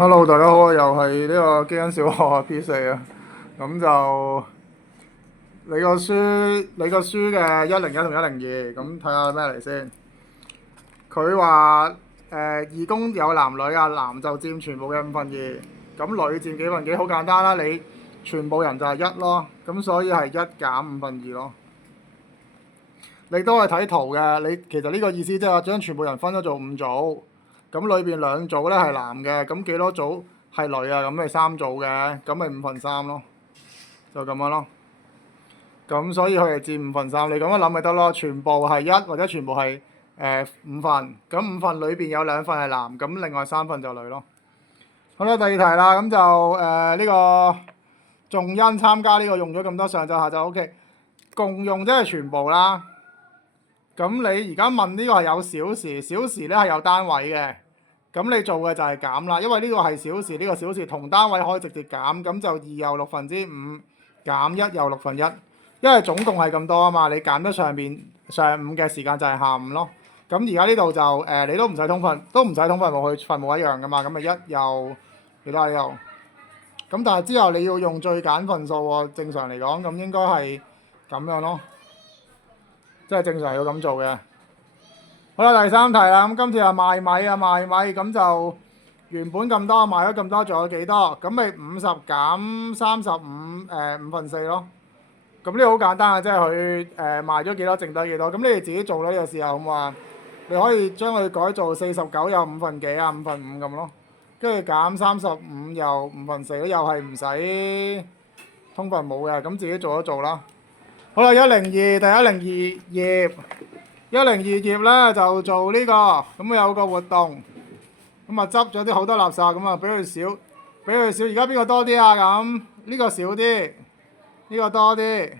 Hello，大家好啊！又係呢個基因小學啊 P4啊，咁就你個書嘅101同102，咁睇下咩嚟先。佢話義工有男女啊，男就佔全部嘅2/5，咁女佔幾分幾？好簡單啦，你全部人就係1咯，咁所以係1減2/5咯。你都係睇圖嘅，你其實呢個意思即係話將全部人分咗做5組，咁裏邊2組咧係男嘅，咁幾多組係女啊？咁咪3組嘅，咁咪5/3咯，就咁樣咯。咁所以佢係佔5/3，你咁樣諗咪得咯。全部係1或者全部係5份，咁5份裏邊有2份係男，咁另外3份就女咯。好啦，第二題啦，咁就呢個仲因參加呢個用咗咁多上晝下晝 OK，共用即係全部啦。咁你而家問呢個係有小時，小時咧係有單位嘅，咁你做嘅就係減啦，因為呢個係小時，呢個小時同單位可以直接減，咁就2又5/6減1又1/6，因為總共係咁多啊嘛，你減咗上午嘅時間就係下午咯。咁而家呢度就你都唔使通分，冇去分母一樣噶嘛，咁咪1又幾多喺度？咁但係之後你要用最簡份數喎，正常嚟講，咁應該係咁樣咯。即係正常要咁做嘅。好啦，第三題啦，咁今次係賣米啊，賣米咁就原本咁多，賣咗咁多，仲有幾多？咁咪50減35，5/4咯。咁呢個好簡單啊，即係佢賣咗幾多，剩低幾多。咁你哋自己做呢個時候咁話，你可以將佢改做49又5/幾啊，5/5咁咯。跟住減35又4/5，又係唔使通分母嘅，咁自己做一做啦。好啦，102第102頁，102頁咧就做呢個，咁有個活動，咁啊執咗啲好多垃圾，咁啊俾佢少，而家邊個多啲啊？咁呢個少啲，呢個多啲，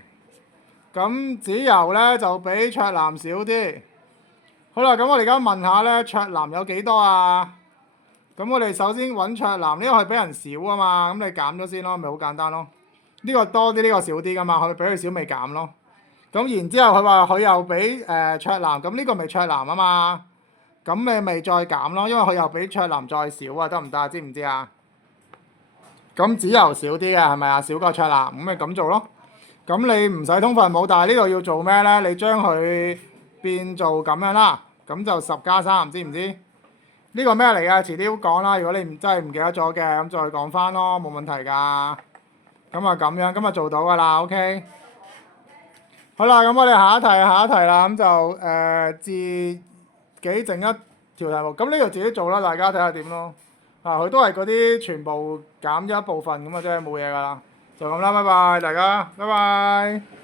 咁子柔咧就比卓南少啲。好啦，咁我哋而家問下咧，卓南有幾多啊？咁我哋首先揾卓南，呢個係比人少啊嘛，咁你減咗先咯，咪好簡單咯。呢個多啲，呢個少啲噶嘛，佢比佢少咪減咯。咁然之後佢話佢又比卓南，咁呢個咪卓南啊嘛，咁你咪再減咯，因為佢又比卓南再少啊，得唔得啊？知唔知啊？咁子柔少啲嘅係咪啊？少過卓南，咁咪咁做咯。咁你唔使通分母，但係呢度要做咩咧？你將佢變做咁樣啦，咁就10+3，知唔知？呢個咩嚟㗎？遲啲講啦。如果你真係唔記得咗嘅，咁再講翻咯，冇問題㗎。咁啊咁樣，咁啊做到㗎啦。OK。好啦，咁我哋下一題啦。咁就自己整一條題目。咁呢度自己做啦，大家睇下點咯。佢都係嗰啲全部減咗一部分咁啊，真係冇嘢㗎啦。就咁啦，拜拜，大家，拜拜。